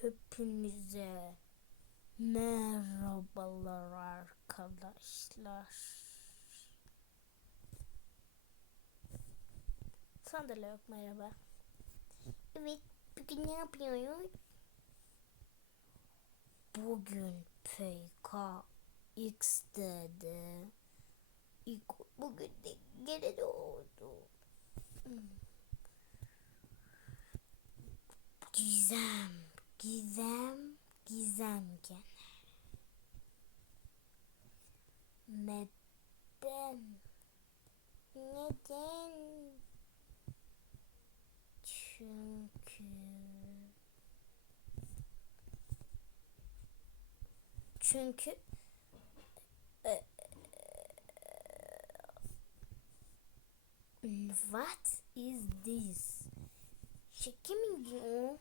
Hepinize merhabalar arkadaşlar. Sandalye yok merhaba. Evet bugün ne yapıyoruz? Bugün PK X'de ilk bugün de gene doğdu. Gizem, gizem, gizem gene. Neden? Neden? Çünkü... Çünkü... e, What is this? Şaka mı diyor?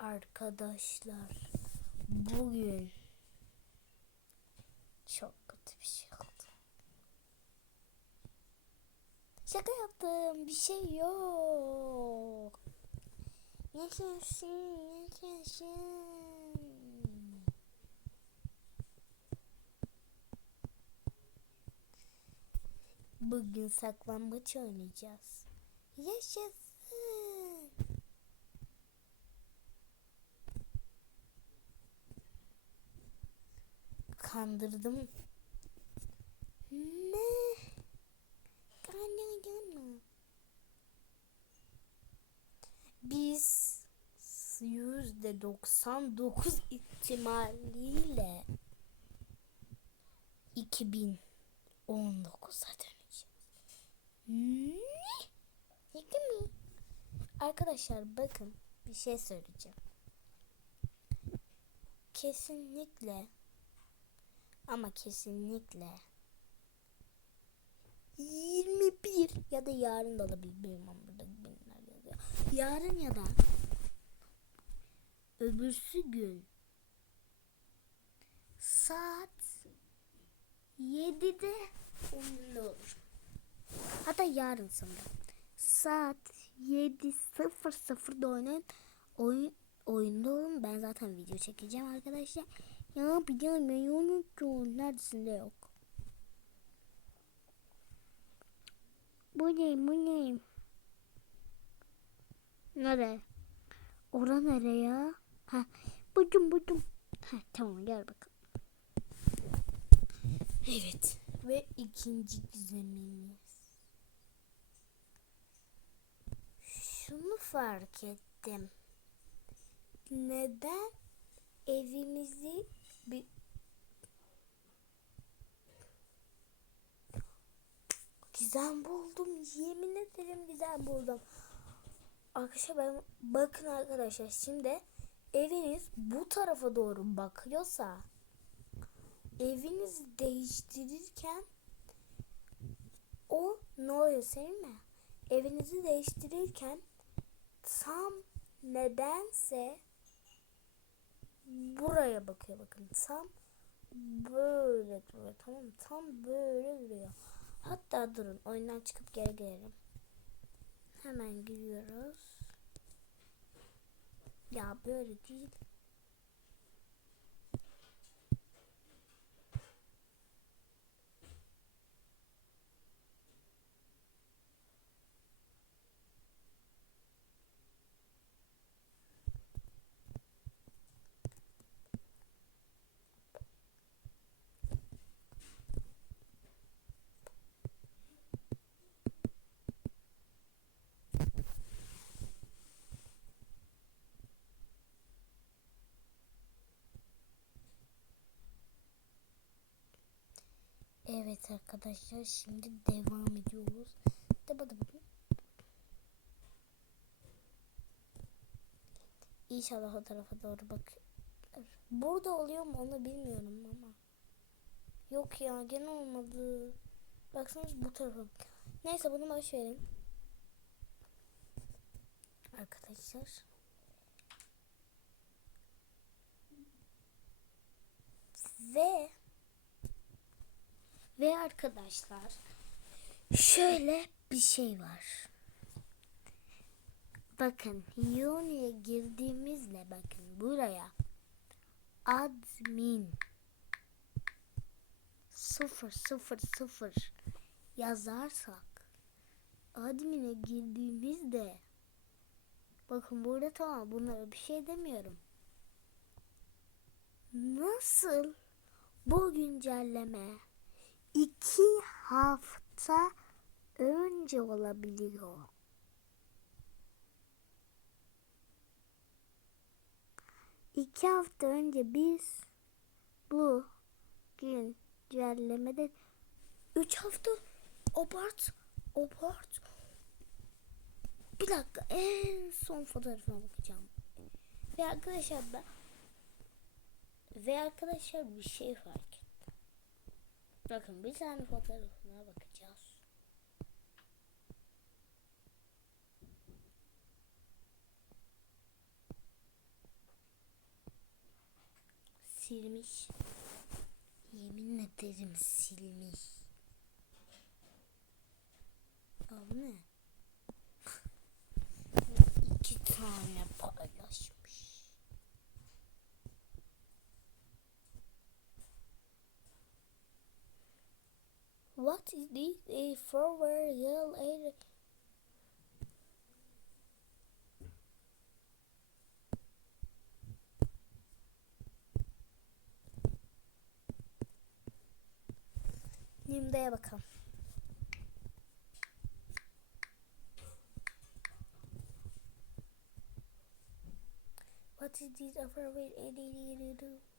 Arkadaşlar bugün çok kötü bir şey oldu. Şaka yaptım bir şey yok. Yaşasın yaşasın. Bugün saklambaç oynayacağız. Yaşasın. Kandırdım. Ne? Kandırdın mı? Biz yüzde 99 ihtimaliyle 2019'a döneceğiz. Ne? Yıkı mı? Arkadaşlar bakın bir şey söyleyeceğim. Kesinlikle ama kesinlikle 21 ya da yarın da olabilir bilmem burada günler yazıyor. Yarın ya da öbürsü gün saat 7'de oyunda olur. Hatta yarın sanırım. Saat 7.00'da oynayın. Oyun, oyunda olun. Ben zaten video çekeceğim arkadaşlar. Ya biliyorum ben unuttum. Neredesin de yok. Buradayım buradayım. Nere? Ora nere ya? Ha, buldum buldum. Ha, tamam gel bakalım. Evet. Ve ikinci gizemimiz. Şunu fark ettim. Neden evimizi bir Gizem buldum. Yemin ederim gizem buldum. Arkadaşlar ben bakın arkadaşlar şimdi eviniz bu tarafa doğru bakıyorsa evinizi değiştirirken o ne oluyor senin mi? Evinizi değiştirirken tam nedense buraya bakıyor bakın tam böyle duruyor tamam? Tam böyle duruyor. Hatta durun oyundan çıkıp geri gelelim. Hemen giriyoruz. Ya böyle değil. Evet arkadaşlar şimdi devam ediyoruz. İnşallah o tarafa doğru bak. Burada oluyor mu onu bilmiyorum ama. Yok ya gene olmadı. Baksanız bu tarafa. Neyse bunu boş verin. Arkadaşlar. Ve ve arkadaşlar şöyle bir şey var. Bakın Uni'ye girdiğimizle bakın buraya admin 000 yazarsak admin'e girdiğimizde bakın burada tamam bunlara bir şey demiyorum. Nasıl bu güncelleme iki hafta önce olabiliyor? İki hafta önce biz bu güncellemede üç hafta abart abart bir dakika en son fotoğrafına bakacağım ve arkadaşlar ben ve arkadaşlar bir şey fark bakın bir tane fotoğrafına bakacağız silmiş. Yemin ederim silmiş. Bu ne? İki tane paylaşmış. What is this? A forward yell a Nimda'ya bakalım. What is this offer with ADD?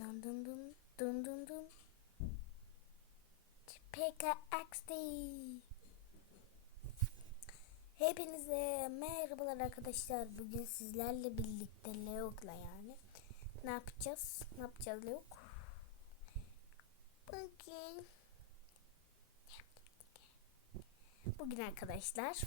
Dun dun dun dun dun dun. PKXD. Hepinize merhabalar arkadaşlar. Bugün sizlerle birlikte Leok'la yani. Ne yapacağız? Ne yapacağız Leok? Bugün Bugün arkadaşlar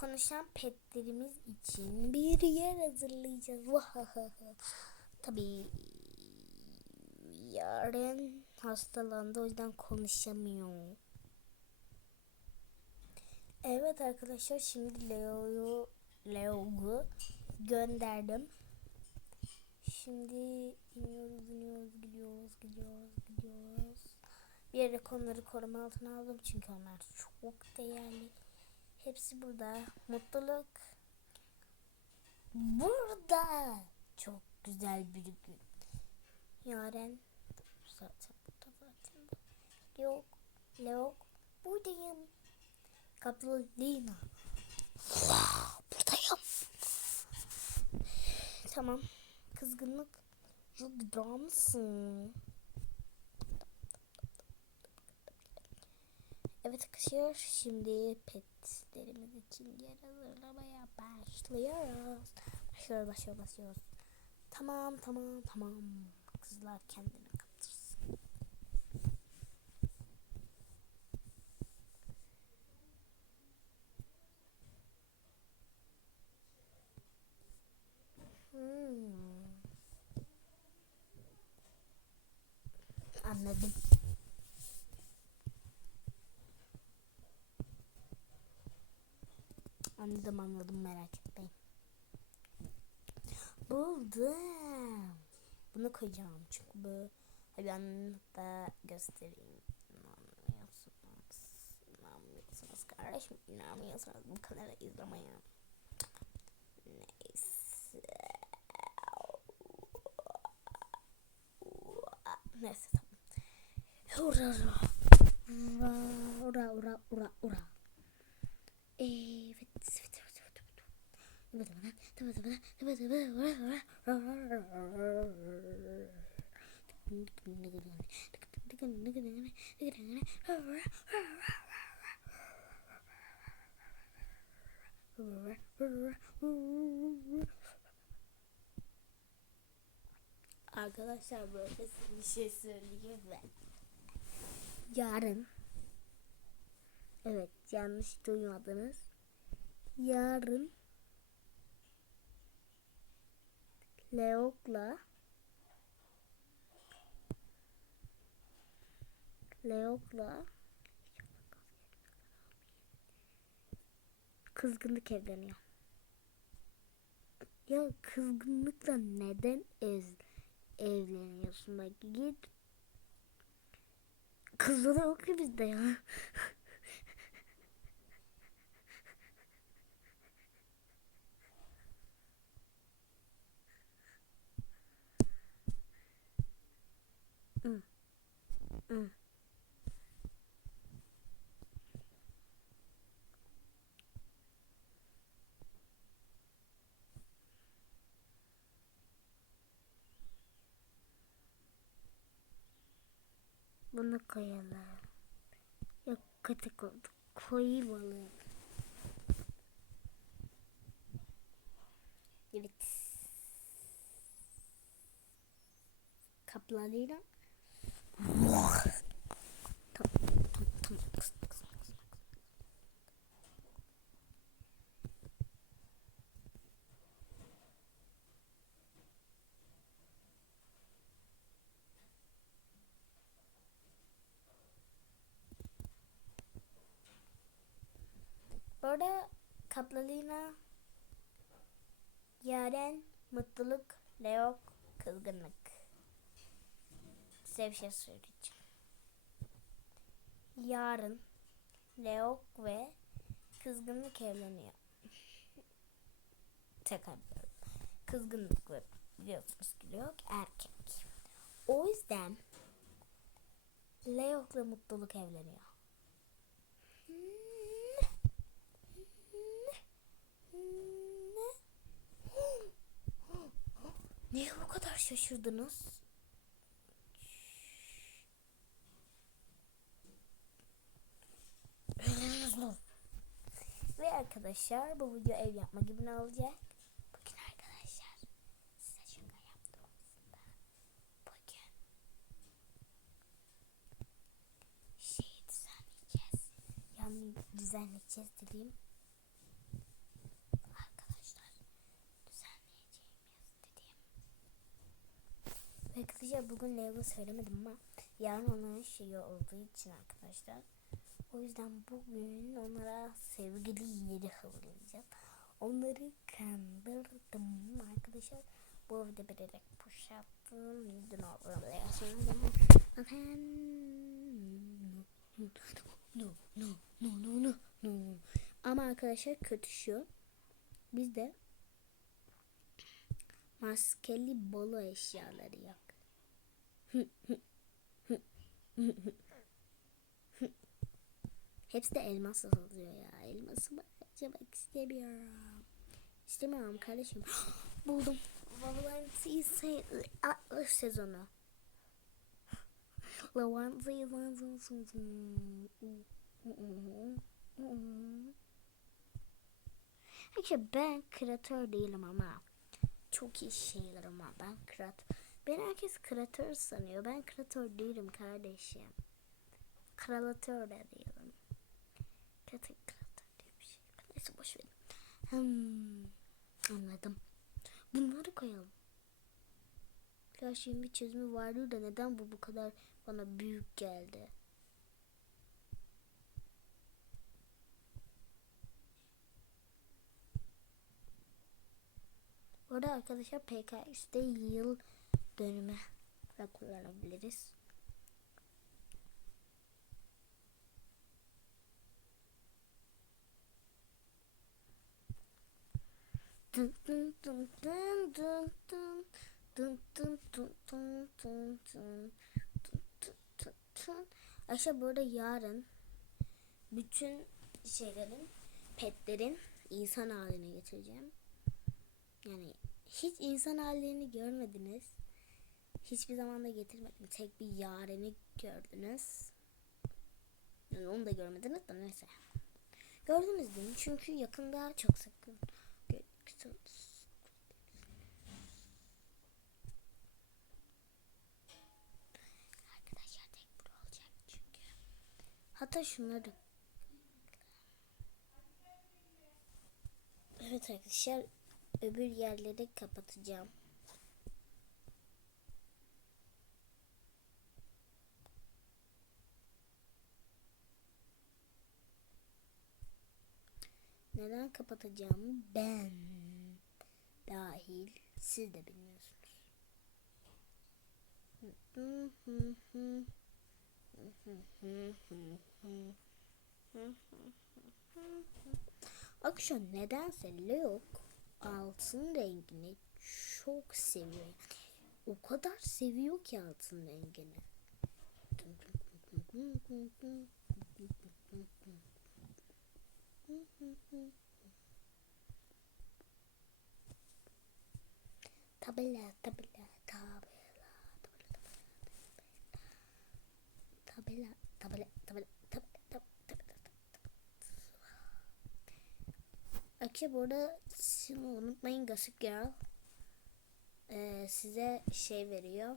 konuşan petlerimiz için bir yer hazırlayacağız. Tabii yarın hastalandı o yüzden konuşamıyor. Evet arkadaşlar şimdi Leo'yu Leo'yu gönderdim. Şimdi iniyoruz iniyoruz gidiyoruz gidiyoruz gidiyoruz. Bir yere konuları koruma altına aldım çünkü onlar çok değerli. Hepsi burada. Mutluluk burada. Çok güzel bir gün. Yaren zaten burada zaten. Yok. Yok. Buradayım. Kaplina. Buradayım. Tamam. Kızgınlık. Yok mısın? Evet arkadaşlar şimdi petlerimiz için yer hazırlamaya başlıyoruz. Başlıyoruz başlıyoruz başlıyoruz. Tamam tamam tamam. Kızlar kendini kaptırsın. Hmm. Anladım. Anladım anladım merak etmeyin. Buldum. Bunu koyacağım çünkü bu hayvanlıkta göstereyim. İnanmıyorsunuz. İnanmıyorsunuz kardeşim. İnanmıyorsunuz bu kanala izlemeye. Neyse. Neyse tamam. Ura ura ura ura ura ura. Evet. Arkadaşlar böyle bir şey söyleyeyim ben. Yarın Evet yanlış duymadınız. Yarın Leok'la Leok'la kızgınlık evleniyor. Ya kızgınlıkla neden ez, evleniyorsun? Bak git. Kızları yok ki bizde ya. Bunu koyalım. Yok katık oldu. Koyu balığı. Evet. Kaplanıyla bu arada Kaplalina, Yaren, Mutluluk, Leok, Kızgınlık. Size bir şey söyleyeceğim. Yarın Leok ve Kızgınlık evleniyor. Tekrar yapıyorum. Kızgınlık ve biliyorsunuz ki Leok erkek. O yüzden Leok'la Mutluluk evleniyor. Niye bu kadar şaşırdınız? Ve arkadaşlar bu video ev yapma gibi ne olacak? Bugün arkadaşlar size şaka yaptım aslında. Bugün şeyi düzenleyeceğiz. Yani düzenleyeceğiz dediğim. Ve Arkadaşlar bugün Lego söylemedim ama yarın onların şeyi olduğu için arkadaşlar. O yüzden bugün onlara sevgili yeri hazırlayacağım. Onları kandırdım arkadaşlar. Bu videoda bilerek push yaptım. Olduğumda yaşadım. No, no, no, no, no, no. Ama arkadaşlar kötü şu. Bizde maskeli balo eşyaları yok. Hepsi de elmas satılıyor ya. Elması harcamak istemiyorum. İstemiyorum kardeşim. Buldum. Sezonu. Valorant sezonu. Arkadaşlar ben kreatör değilim ama çok iyi şeylerim var. Ben kreatör. Ben herkes kreatör sanıyor. Ben kreatör değilim kardeşim. Kralatör de değilim. Kreatör, kreatör diye bir şey. Neyse boş verin. Hmm, anladım. Bunları koyalım. Ya şeyin bir çözümü vardı da neden bu bu kadar bana büyük geldi? Orada arkadaşlar PKX'de yıl dönümü kullanabiliriz. Ayşe burada yarın bütün şeylerin petlerin insan haline getireceğim. Yani hiç insan hallerini görmediniz. Hiçbir zaman da getirmedim. Tek bir yareni gördünüz. Yani onu da görmediniz de neyse. Gördünüz değil mi? Çünkü yakında çok sakın Hatta şunları. Evet arkadaşlar öbür yerleri kapatacağım. Neden kapatacağımı ben dahil siz de bilmiyorsunuz. Akşam nedense Leo altın rengini çok seviyor. O kadar seviyor ki altın rengini. Tabela, tabela, tabela, tabela, tabela, tabela, tabela, Akşam bu arada şunu unutmayın Gossip Girl ee, size şey veriyor.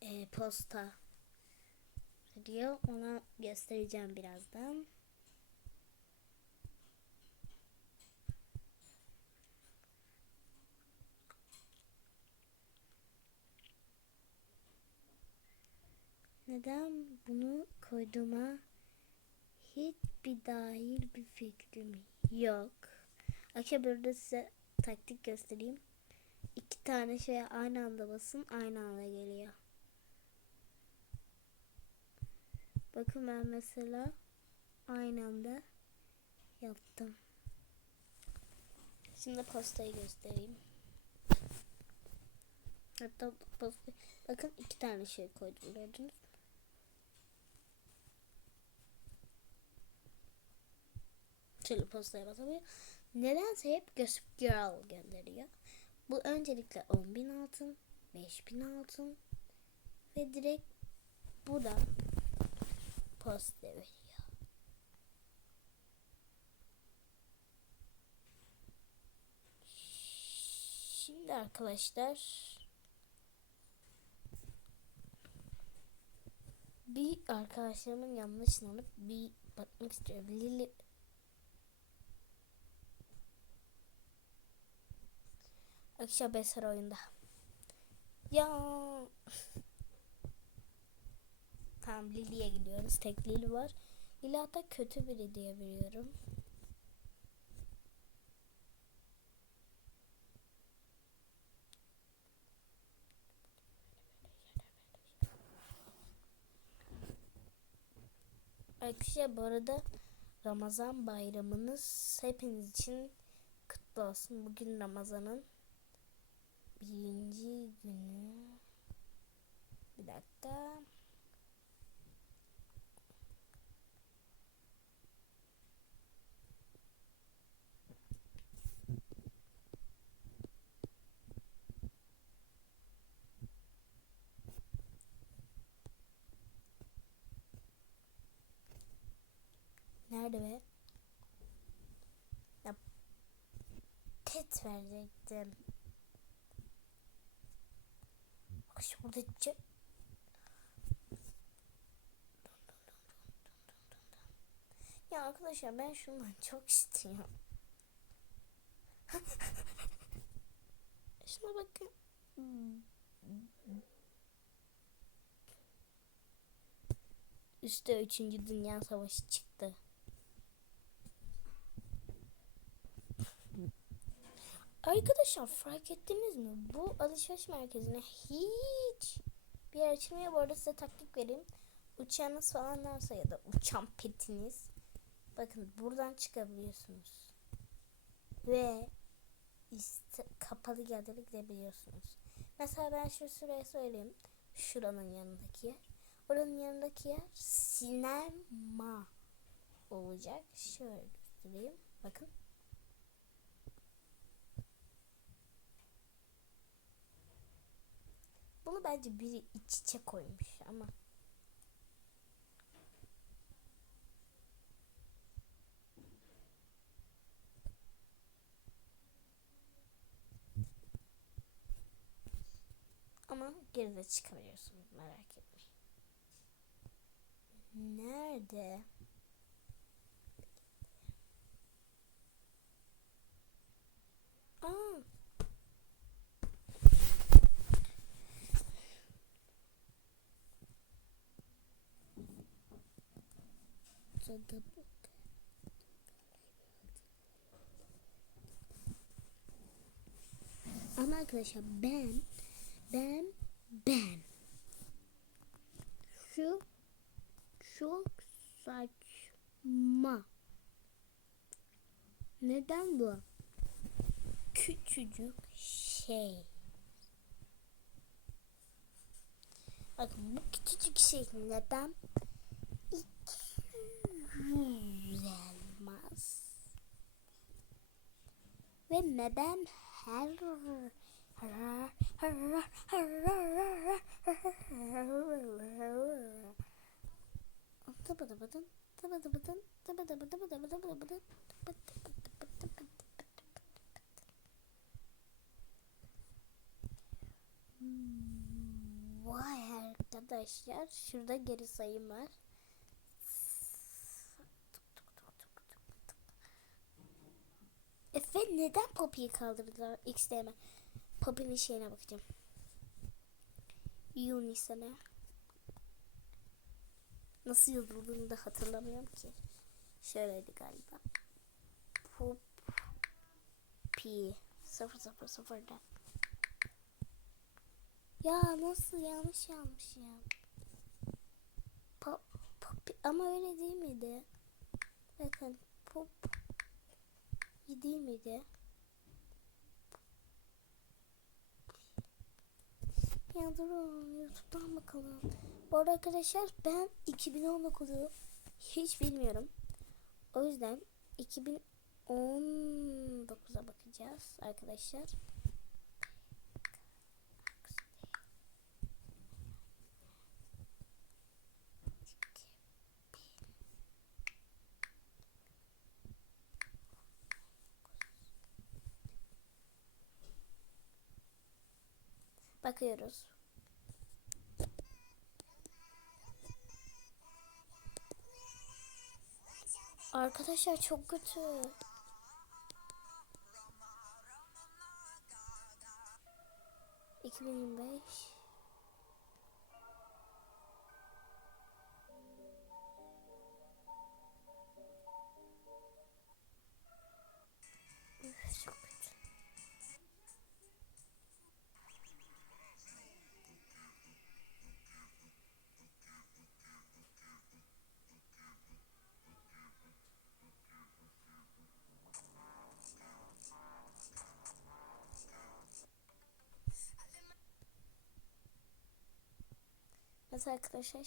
Ee, posta veriyor. Ona göstereceğim birazdan. Neden bunu koyduğuma hiçbir dahil bir fikrim yok. Akşam burada size taktik göstereyim. İki tane şeye aynı anda basın aynı anda geliyor. Bakın ben mesela aynı anda yaptım. Şimdi postayı göstereyim. Hatta posta bakın iki tane şey koydum gördünüz Şöyle postaya basabiliyor. Nedense hep Gossip Girl gönderiyor. Bu öncelikle 10.000 altın, 5.000 altın ve direkt bu da posta veriyor. Şimdi arkadaşlar bir arkadaşlarımın yanlış inanıp bir bakmak istiyorum. Lili Akşam Beser oyunda. Ya. tamam Lily'ye gidiyoruz. Tek Lily var. Lily hatta kötü biri diye biliyorum. Arkadaşlar bu arada Ramazan bayramınız hepiniz için kutlu olsun. Bugün Ramazan'ın birinci günü. Bir dakika. Nerede be? Ya pet verecektim. Şu burada ce- Ya arkadaşlar ben şundan çok istiyorum. Şuna bakın. Üste 3. Dünya Savaşı çıktı. Arkadaşlar fark ettiniz mi? Bu alışveriş merkezine hiç bir yer açılmıyor. Bu arada size taktik vereyim. Uçağınız falan varsa ya da uçan petiniz. Bakın buradan çıkabiliyorsunuz. Ve iste, kapalı yerlere gidebiliyorsunuz. Mesela ben şu sıraya söyleyeyim. Şuranın yanındaki yer. Oranın yanındaki yer sinema olacak. Şöyle göstereyim. Bakın. Bence biri iç içe koymuş ama. Ama geride çıkabiliyorsunuz merak etmeyin. Nerede? nerede? Aa. Ama arkadaşlar ben ben ben şu çok saçma. Neden bu? Küçücük şey. Bakın bu küçücük şey neden? 200 elmas. Ve neden her Tıbıdıbıdın, tıbıdıbıdın, tıbıdıbıdıbıdıbıdıbıdın. Vay arkadaşlar şurada geri sayım var. Efe neden Poppy'yi kaldırdılar X'de hemen? Poppy'nin şeyine bakacağım. Unison'a. Nasıl yazıldığını da hatırlamıyorum ki. Şöyleydi galiba. Poppy. 000'da. Ya nasıl yanlış yanlış ya. Pop, pop, ama öyle değil miydi? Bakın pop değil miydi? Ya durun YouTube'dan bakalım. Bu arada arkadaşlar ben 2019'u hiç bilmiyorum. O yüzden 2019'a bakacağız arkadaşlar. Bakıyoruz. Arkadaşlar çok kötü. İki bin beş. Çok kötü. Evet arkadaşlar.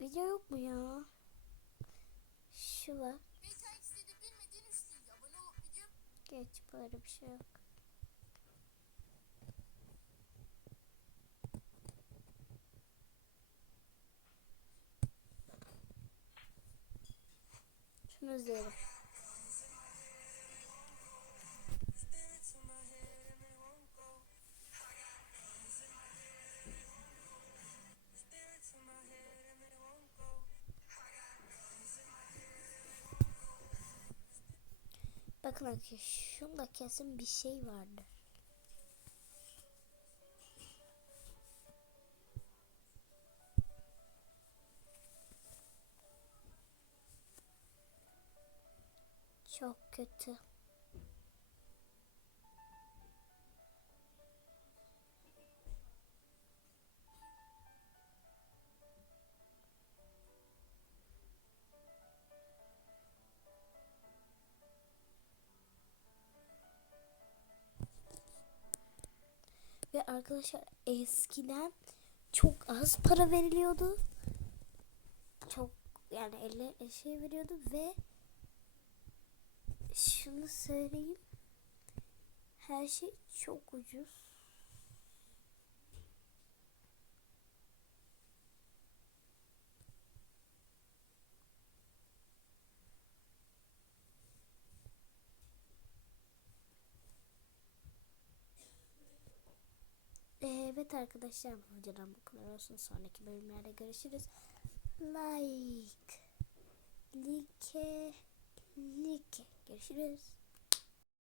Video yok mu ya? Şu var. Geç böyle bir şey yok. Şunu izleyelim. Bakın şunda kesin bir şey vardır. Çok kötü. Ve arkadaşlar eskiden çok az para veriliyordu. Çok yani 50 şey veriyordu ve şunu söyleyeyim. Her şey çok ucuz. Evet arkadaşlar bu videodan bu kadar olsun. Sonraki bölümlerde görüşürüz. Like. Like. Like. Görüşürüz.